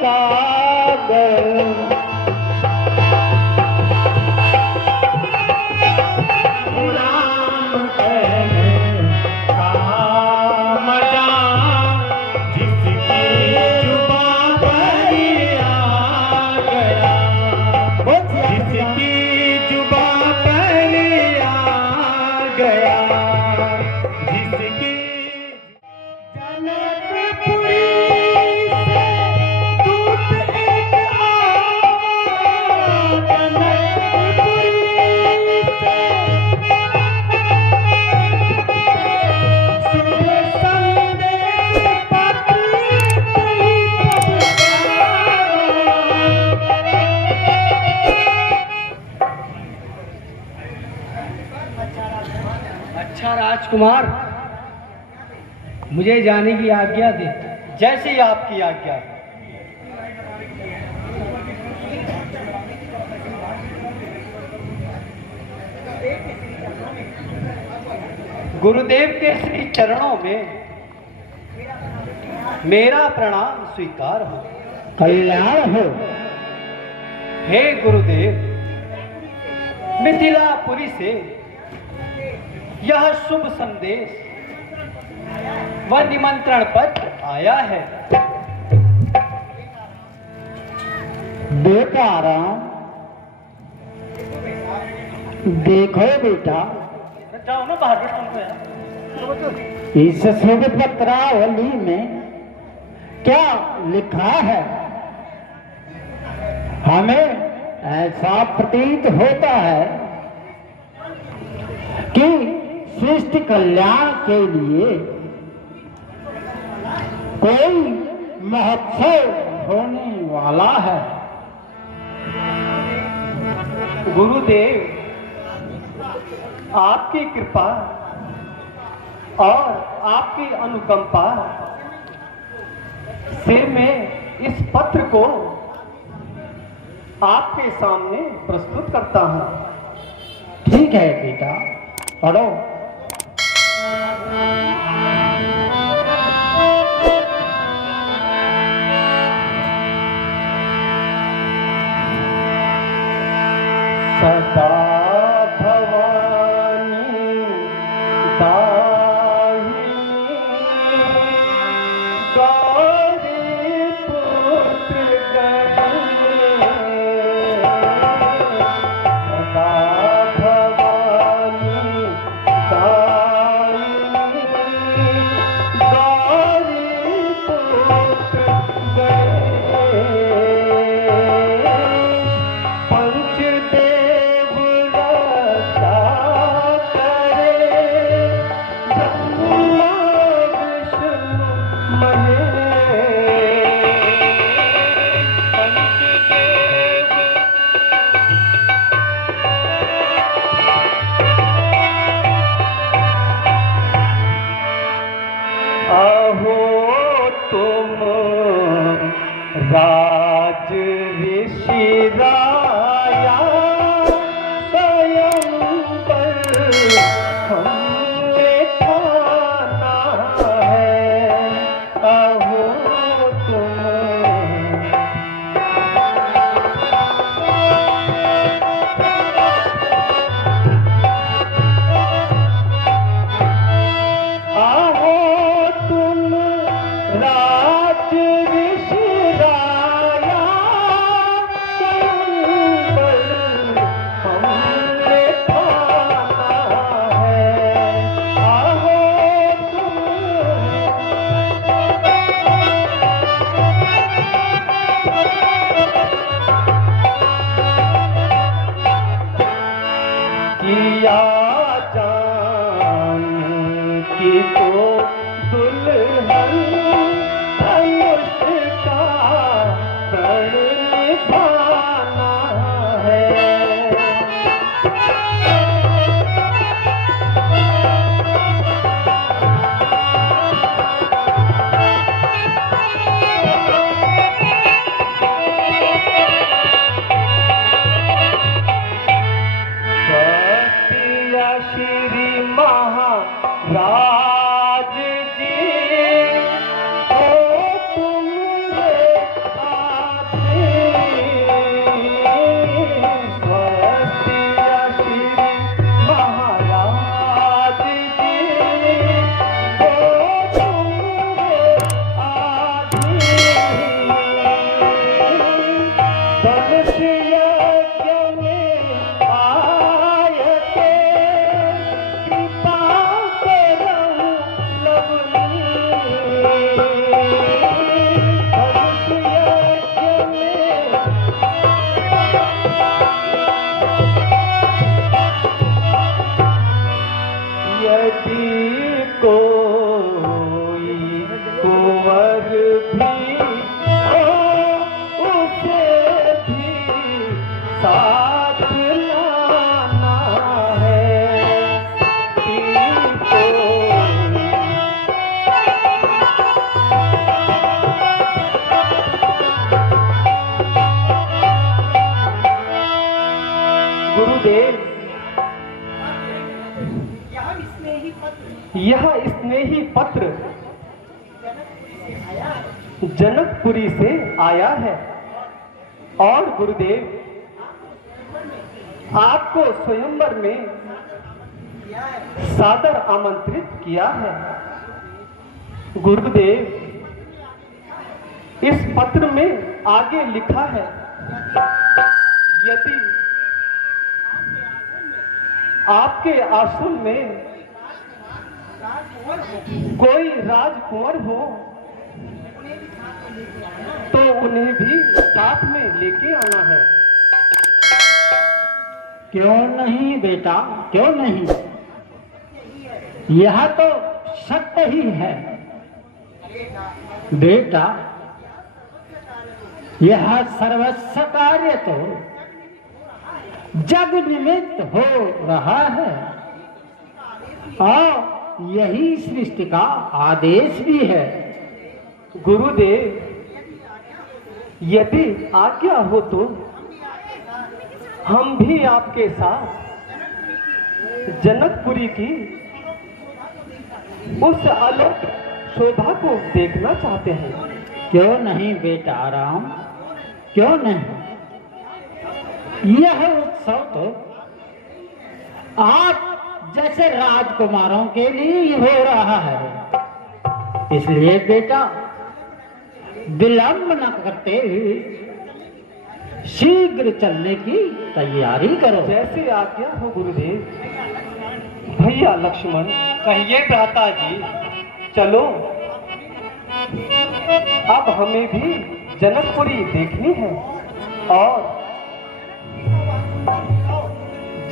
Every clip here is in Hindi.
सागर राजकुमार, मुझे जाने की आज्ञा दे। जैसी आपकी आज्ञा। गुरुदेव के श्री चरणों में मेरा प्रणाम स्वीकार हो। कल्याण हो। हे गुरुदेव, मिथिलापुरी से यह शुभ संदेश व निमंत्रण पत्र आया है। बेटा राम, देखो बेटा, जाओ ना बाहर बैठो। इस शुभ पत्रावली में क्या लिखा है? हमें ऐसा प्रतीत होता है कि सृष्टि कल्याण के लिए कोई महोत्सव होने वाला है। गुरुदेव, आपकी कृपा और आपकी अनुकंपा से मैं इस पत्र को आपके सामने प्रस्तुत करता हूं। ठीक है बेटा, पढ़ो। सदा भवानी दाहिनी गौरी पुत्र गणे। सदा भवानी दाहिनी गौरी पुत्र गणे। पंचदेव रक्षा करे, ब्रह्मा विष्णु महेश। पंचदेव आहो तुम राज ऋषि राया, स्वयंवर हमने ठाना है। आहो तुम आहो तुम राज ऋषि राया, स्वयंवर हमने ठाना है। आहो तुम भी हो उसे भी साथ लाना है प्रीतो। गुरुदेव, यह स्नेही पत्र जनकपुरी से आया है और गुरुदेव आपको स्वयंवर में सादर आमंत्रित किया है। गुरुदेव, इस पत्र में आगे लिखा है, यदि आपके आश्रम में कोई राजकुंवर हो तो उन्हें भी साथ में लेके आना है। क्यों नहीं बेटा, क्यों नहीं? यह तो सत्य ही है बेटा। यह सर्वस्व कार्य तो जग निमित्त हो रहा है और यही सृष्टि का आदेश भी है। गुरुदेव, यदि आज्ञा हो तो हम भी आपके साथ जनकपुरी की उस अलौकिक शोभा को देखना चाहते हैं। क्यों नहीं बेटा राम, क्यों नहीं? यह उत्सव तो आप जैसे राजकुमारों के लिए ही हो रहा है। इसलिए बेटा विलंब न करते हुए शीघ्र चलने की तैयारी करो। जैसे आज्ञा हो गुरुदेव। भैया लक्ष्मण, कहिए भ्राता जी, चलो अब हमें भी जनकपुरी देखनी है और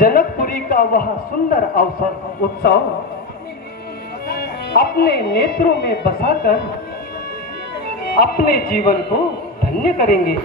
जनकपुरी का वह सुंदर अवसर उत्सव अपने नेत्रों में बसाकर अपने जीवन को धन्य करेंगे।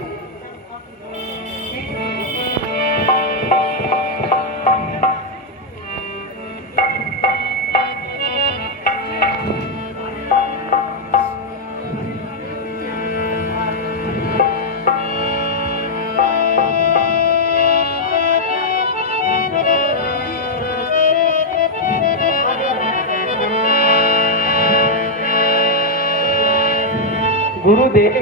गुरुदेव,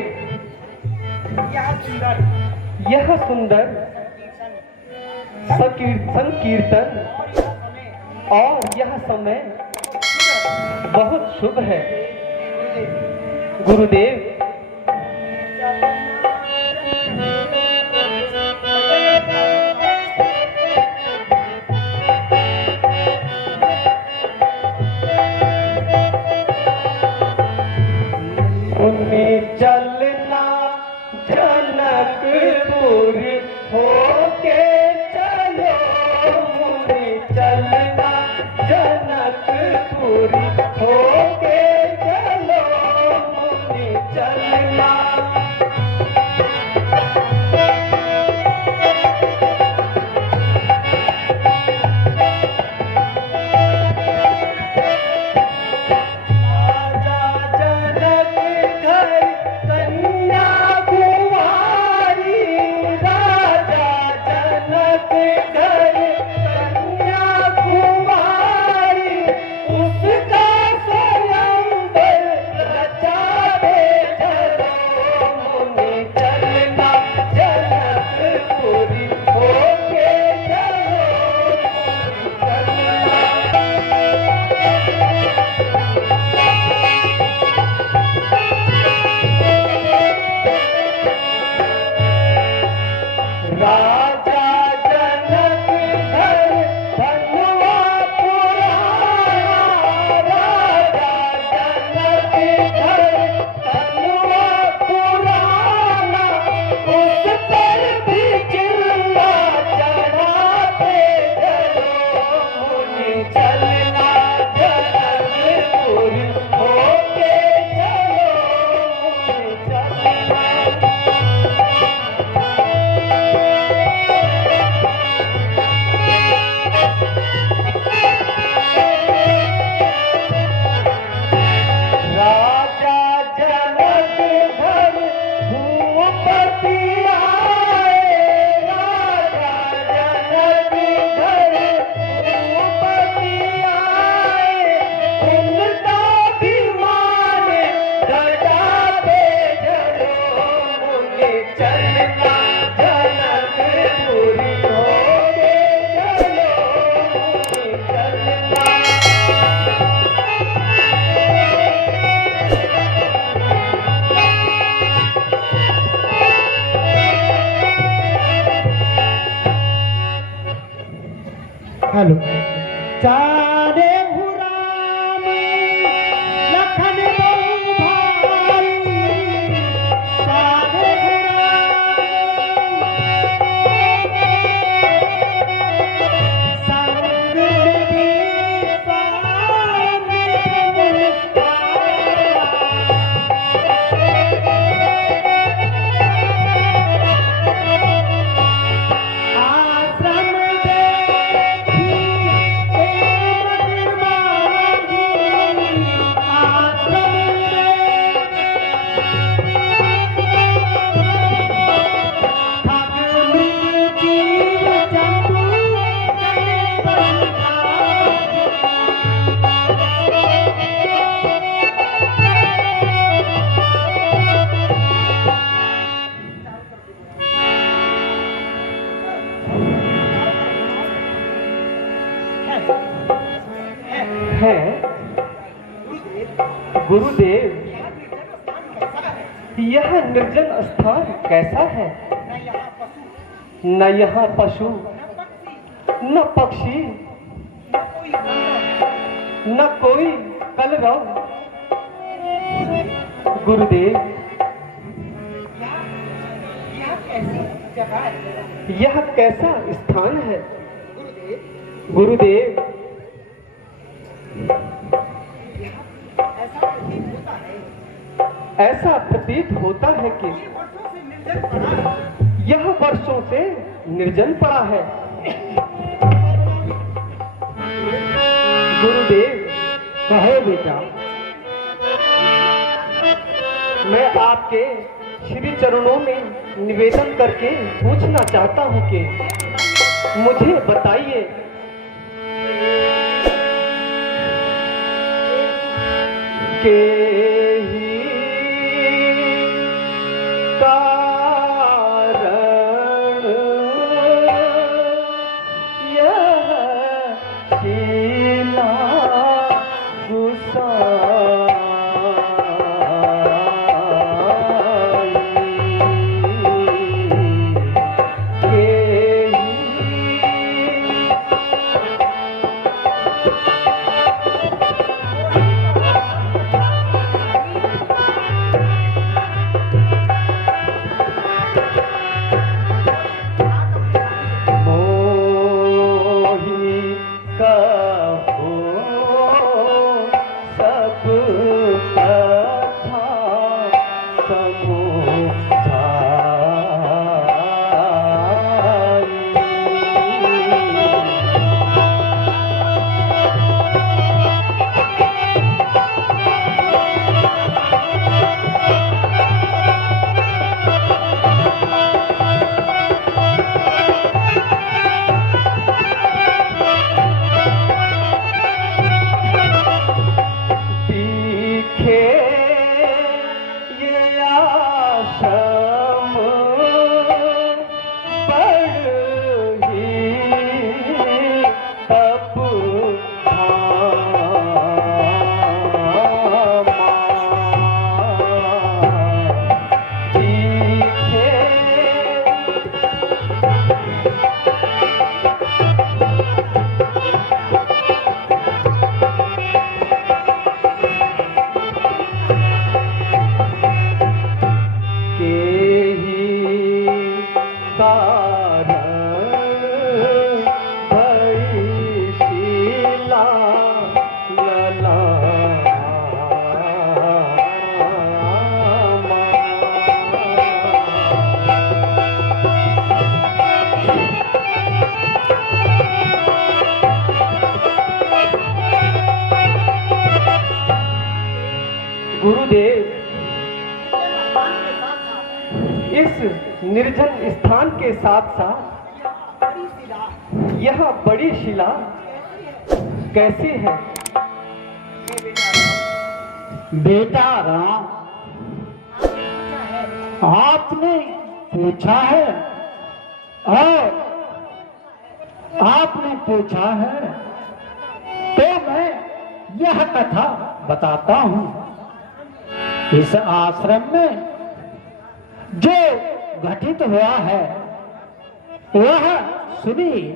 यह सुंदर संकीर्तन और यह समय बहुत शुभ है। गुरुदेव, चलना जनकपुर होके चलो मुनि, चलना जनकपुर होके चलो मुनि, चलना। हेलो। चारे भुराम लखन बहु भाई, चारे भुराम संग भी सामने आश्रम देखी एक माही, आश्रम खग मृग जीव जंतु जने बलिहारी। है गुरुदेव, यह निर्जन स्थान कैसा है? न यहाँ पशु, न पक्षी, न कोई कलरव। गुरुदेव, यह कैसा स्थान है? गुरुदेव, ऐसा प्रतीत होता है कि यह वर्षों से निर्जन पड़ा है। गुरुदेव, कहे बेटा। मैं आपके श्री चरणों में निवेदन करके पूछना चाहता हूं कि मुझे बताइए के ही कारण यह शीला गुरुदेव, इस निर्जन स्थान के साथ साथ यह बड़ी शिला कैसी है? बेटा राम, आपने पूछा है और आपने पूछा है तो मैं यह कथा बताता हूँ। इस आश्रम में जो घटित हुआ है वह सुनिए।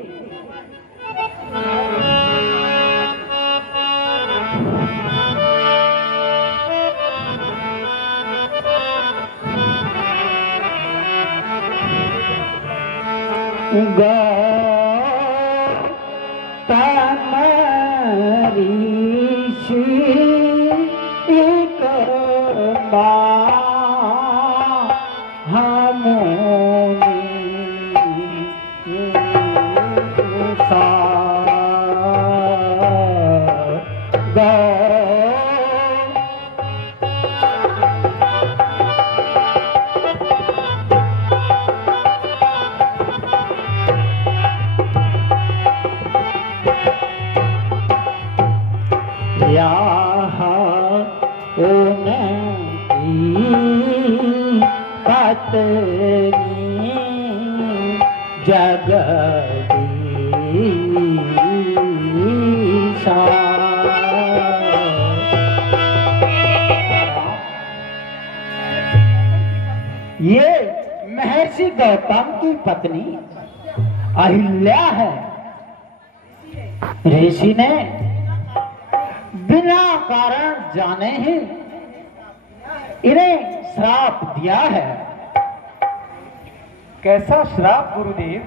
गौतम ऋषि करबा हमुनि सा पत्नी जगदीशा। ये महर्षि गौतम की पत्नी अहिल्या है। ऋषि ने बिना कारण जाने ही इन्हें श्राप दिया है। कैसा श्राप गुरुदेव?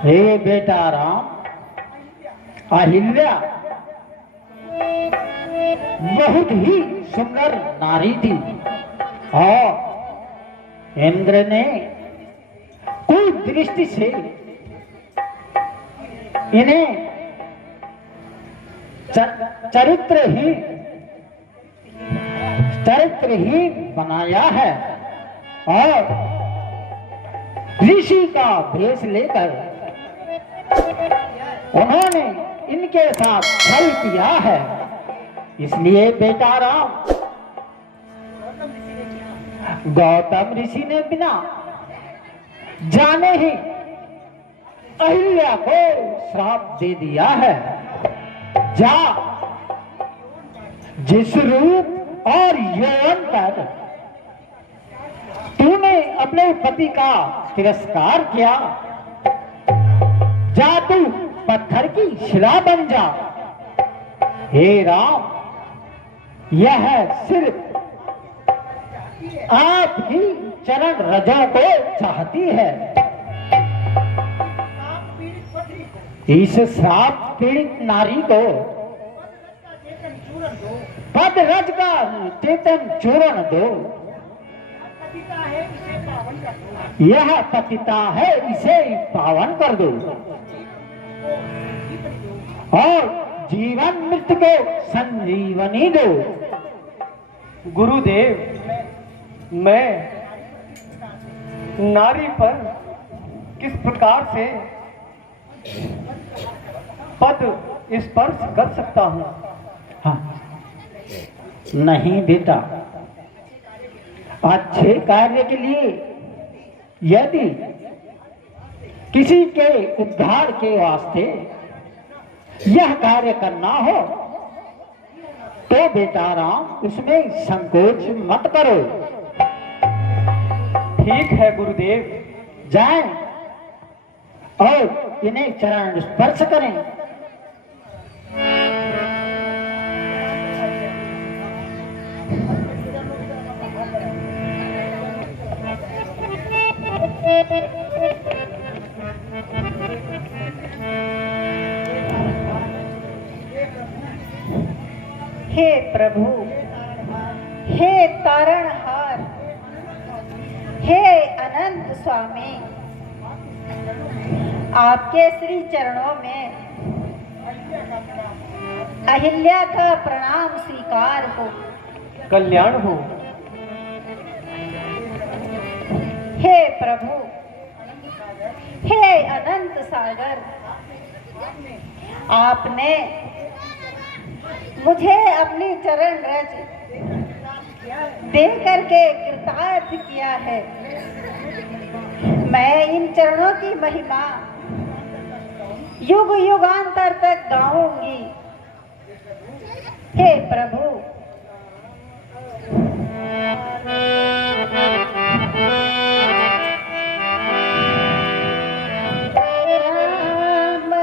हे बेटा राम, अहिल्या बहुत ही सुंदर नारी थी और इंद्र ने कोई दृष्टि से इन्हें चरित्रहीन बनाया है और ऋषि का भेष लेकर उन्होंने इनके साथ छल किया है। इसलिए बेटा राम, गौतम ऋषि ने बिना जाने ही अहिल्या को श्राप दे दिया है। जा, जिस रूप और यौवन पर तूने अपने पति का तिरस्कार किया, जा तू पत्थर की शिला बन जा। हे राम, यह सिर्फ आपकी चरण रजों को चाहती है। इस श्राप पीड़ित नारी को पद रज का चेतन चूर्ण दो। यह पतिता है, इसे पावन कर दो और जीवन मृत्यु को संजीवनी दो। गुरुदेव, मैं नारी पर किस प्रकार से पद स्पर्श कर सकता हूँ? हाँ, नहीं बेटा, अच्छे कार्य के लिए यदि किसी के उद्धार के वास्ते यह कार्य करना हो तो बेटा राम उसमें संकोच मत करो। ठीक है गुरुदेव, जाएं और इन्हें चरण स्पर्श करें। हे प्रभु, हे तारणहार, हे अनंत स्वामी, आपके श्री चरणों में अहिल्या का प्रणाम स्वीकार हो। कल्याण हो। हे प्रभु, हे अनंत सागर, आपने मुझे अपनी चरण रज दे करके कृतार्थ किया है। मैं इन चरणों की महिमा युग युगांतर तक गाऊंगी। हे प्रभु, राम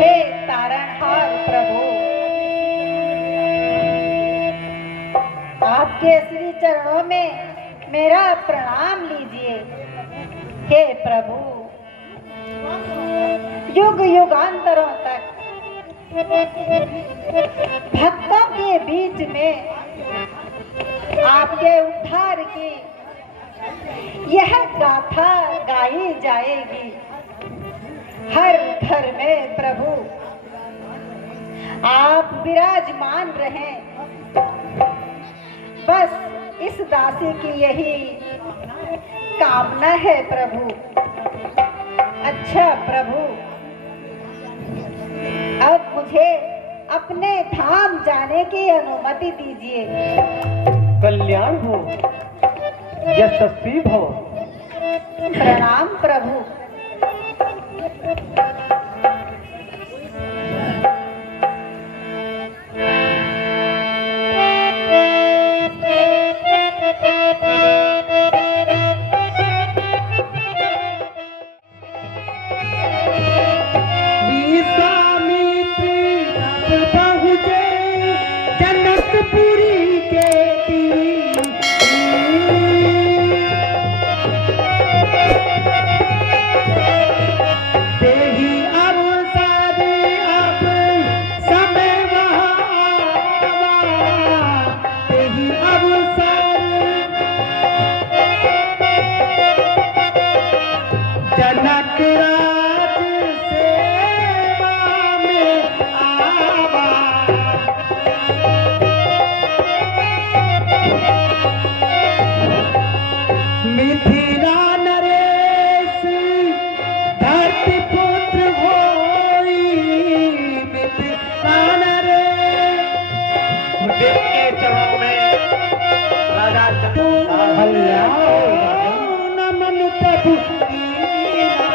हे तारणहार प्रभु, आपके श्री चरणों में मेरा प्रणाम लीजिए। हे प्रभु, युग युगांतरों तक भक्तों के बीच में आपके उद्धार की यह गाथा गाई जाएगी। हर घर में प्रभु आप विराजमान रहें, बस इस दासी की यही कामना है प्रभु। अच्छा प्रभु, अब मुझे अपने धाम जाने की अनुमति दीजिए। कल्याण हो, यशस्वी हो। प्रणाम प्रभु। जनकपुरी के तीर तेही अवसर अब समय वहाँ आवा, तेही अवसर जनक राज सेवा में आवा। मिथिला नरेश धरती पुत्र होई, मिथिला नरेश गुरुदेव के चरणों में राजा नमन प्रभु कीना।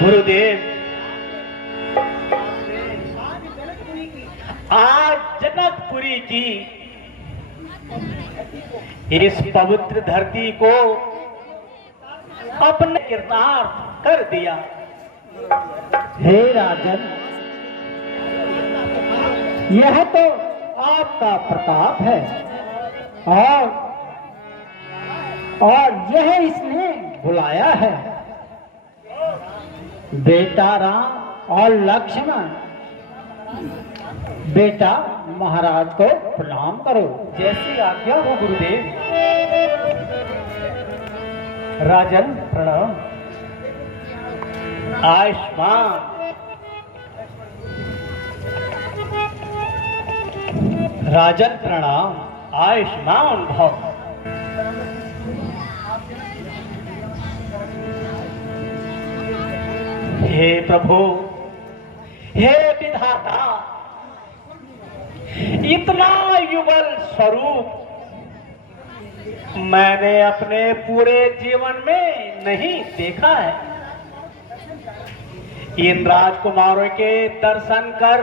गुरुदेव, आज जनकपुरी की इस पवित्र धरती को अपने कृतार्थ कर दिया। हे राजन, यह तो आपका प्रताप है, और यह इसने बुलाया है। बेटा राम और लक्ष्मण, बेटा महाराज को प्रणाम करो। जैसी आज्ञा हो गुरुदेव। राजन प्रणाम। आयुष्मान। राजन प्रणाम। आयुष्मान भव। हे प्रभु, हे विधाता, इतना युगल स्वरूप मैंने अपने पूरे जीवन में नहीं देखा है। इन राजकुमारों के दर्शन कर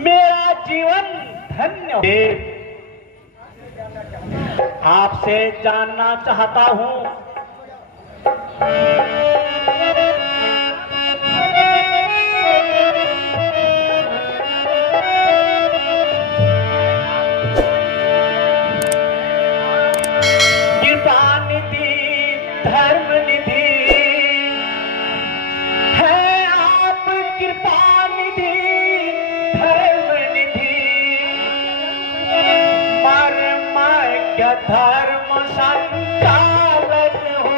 मेरा जीवन धन्य हो। आपसे जानना चाहता हूं, धर्म निधि है आप, कृपा निधि धर्म निधि, मर्मज्ञ धर्म संचालक हो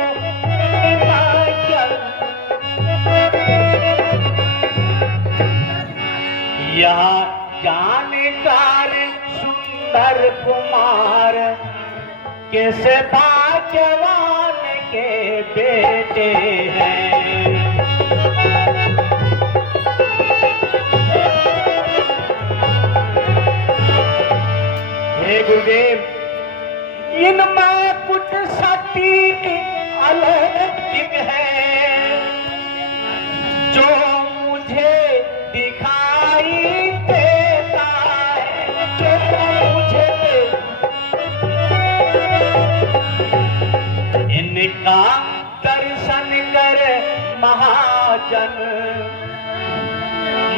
यह जानकार सुंदर कुमार किस भाग्यवान के बेटे हैं। हे गुरुदेव, इनमें कुछ शक्ति अलौकिक है जो मुझे दिखाई देता है, जो मुझे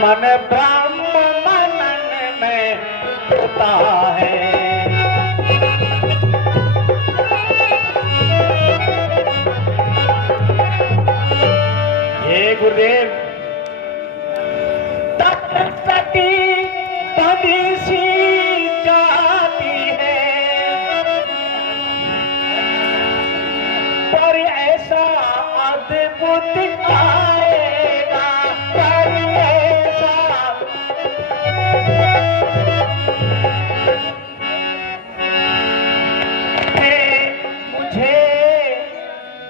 मन ब्रह्म मनन में होता है। हे गुरुदेव, तटी बड़ी सी जाती है, पर ऐसा अद्भुत आएगा, पर ऐसा मुझे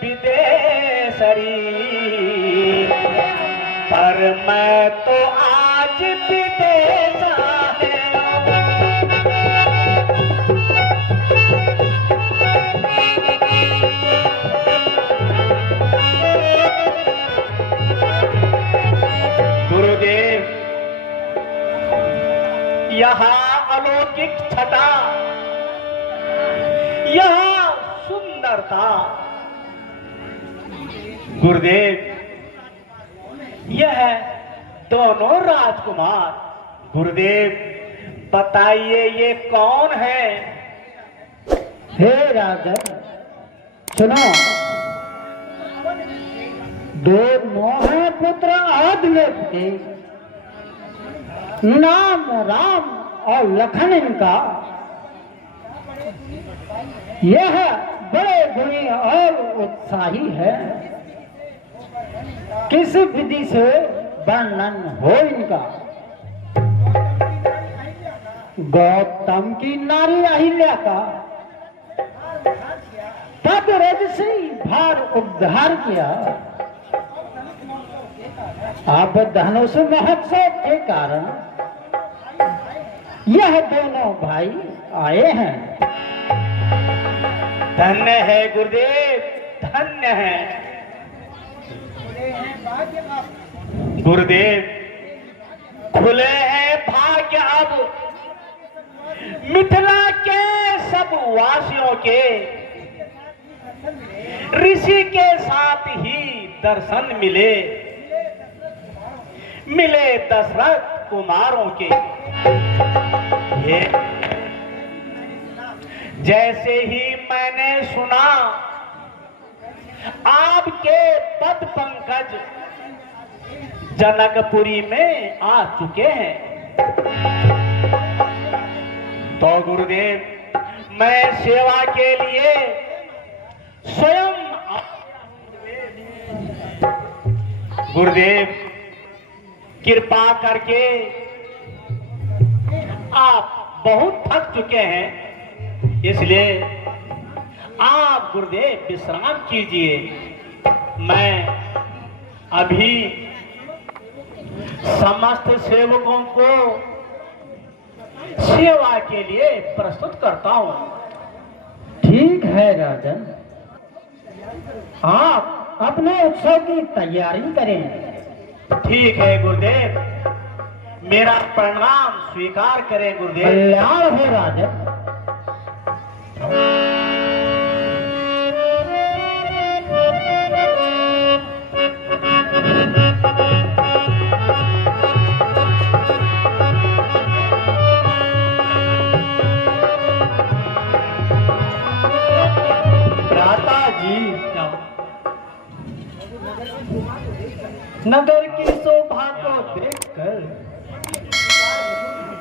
विदेशरी, पर मैं तो आज विदेशा है। गुरुदेव, यहाँ अलौकिक छटा, यहाँ सुंदरता। गुरुदेव, यह दोनों राजकुमार, गुरुदेव बताइए ये कौन है? हे राजन, सुनो, दोनों हैं पुत्र आदिदेव के, नाम राम और लखन इनका। यह बड़े गुणी और उत्साही है, किस विधि से वर्णन हो इनका। गौतम की नारी अहिल्या का तब रज से भार उद्धार किया, अब धनुष महोत्सव के कारण यह दोनों भाई आए हैं। धन्य है गुरुदेव, धन्य है गुरुदेव। खुले हैं भाग्य अब मिथिला के सब वासियों के, ऋषि के साथ ही दर्शन मिले, मिले दशरथ कुमारों के। ये जैसे ही मैंने सुना आपके पद पंकज जनकपुरी में आ चुके हैं, तो गुरुदेव मैं सेवा के लिए स्वयं गुरुदेव कृपा करके, आप बहुत थक चुके हैं, इसलिए आप गुरुदेव विश्राम कीजिए। मैं अभी समस्त सेवकों को सेवा के लिए प्रस्तुत करता हूं। ठीक है राजन, आप अपने उत्सव की तैयारी करें। ठीक है गुरुदेव, मेरा प्रणाम स्वीकार करें गुरुदेव। कल्याण हो राजन। नगर की शोभा को देखकर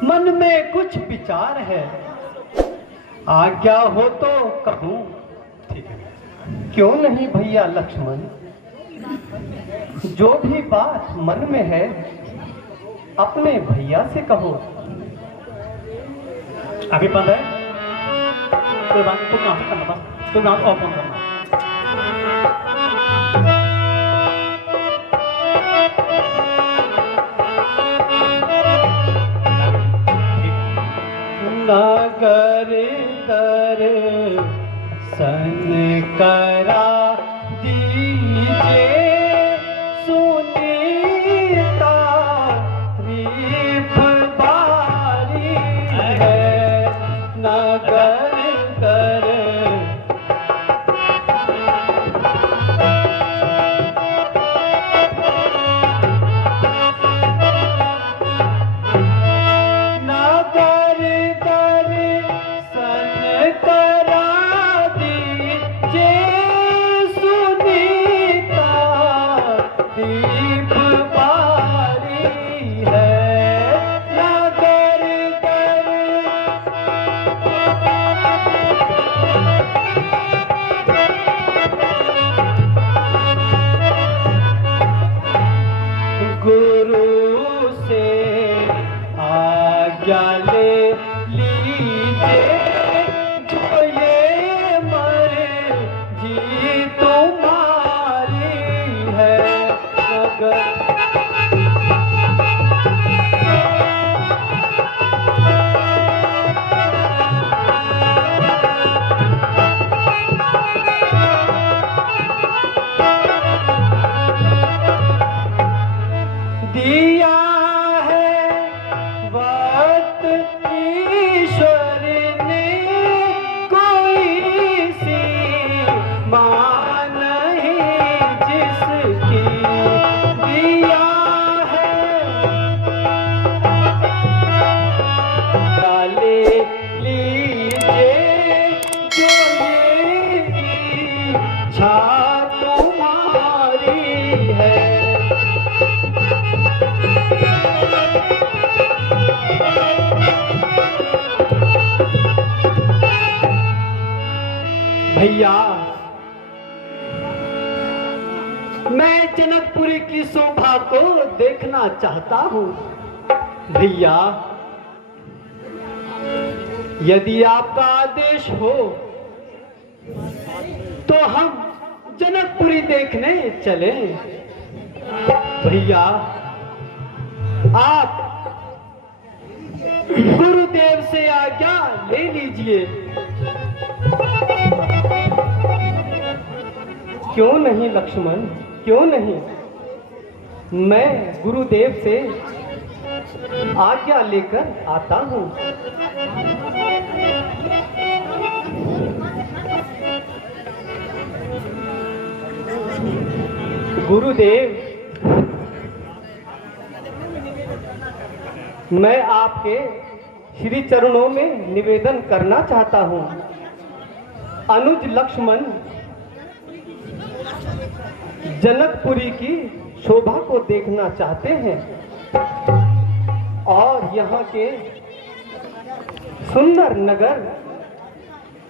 मन में कुछ विचार है, आज्ञा हो तो कहूं। क्यों नहीं भैया लक्ष्मण, जो भी बात मन में है अपने भैया से कहो। अभी बंद है, कोई बात तो काम करना, बस तो काम ओपन करना। नगर दर्शन करा दीजिए, सुनीता रीफ बारी है। नगर भैया, मैं जनकपुरी की शोभा को देखना चाहता हूँ। भैया, यदि आपका आदेश हो तो हम जनकपुरी देखने चले। भैया, आप गुरुदेव से आज्ञा ले लीजिए। क्यों नहीं लक्ष्मण, क्यों नहीं? मैं गुरुदेव से आज्ञा लेकर आता हूँ। गुरुदेव, मैं आपके श्री चरणों में निवेदन करना चाहता हूँ। अनुज लक्ष्मण जनकपुरी की शोभा को देखना चाहते हैं और यहाँ के सुंदर नगर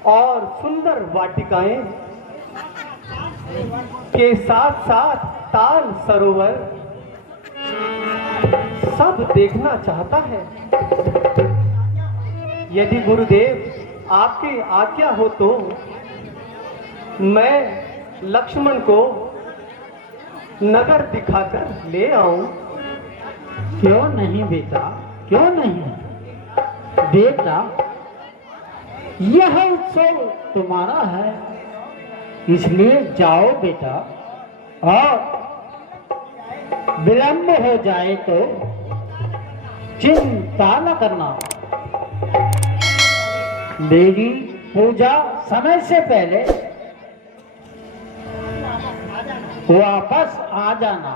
और सुंदर वाटिकाएं के साथ साथ ताल सरोवर सब देखना चाहता है। यदि गुरुदेव आपकी आज्ञा हो तो मैं लक्ष्मण को नगर दिखाकर ले आऊं। क्यों नहीं बेटा, क्यों नहीं? बेटा, यह उत्सव तुम्हारा है, इसलिए जाओ बेटा। और विलंब हो जाए तो चिंता न करना। मेरी पूजा समय से पहले वापस आ जाना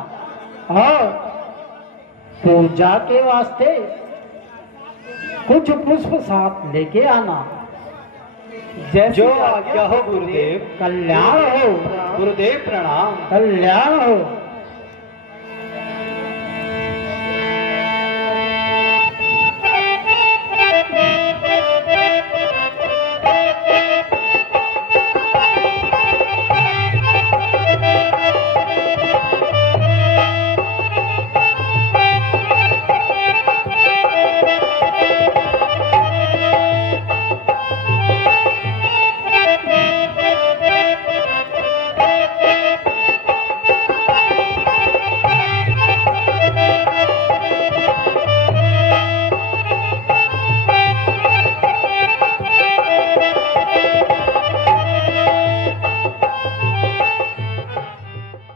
और पूजा के वास्ते कुछ पुष्प साथ लेके आना। जो आज्ञा हो गुरुदेव। कल्याण हो गुरुदेव, प्रणाम। कल्याण हो।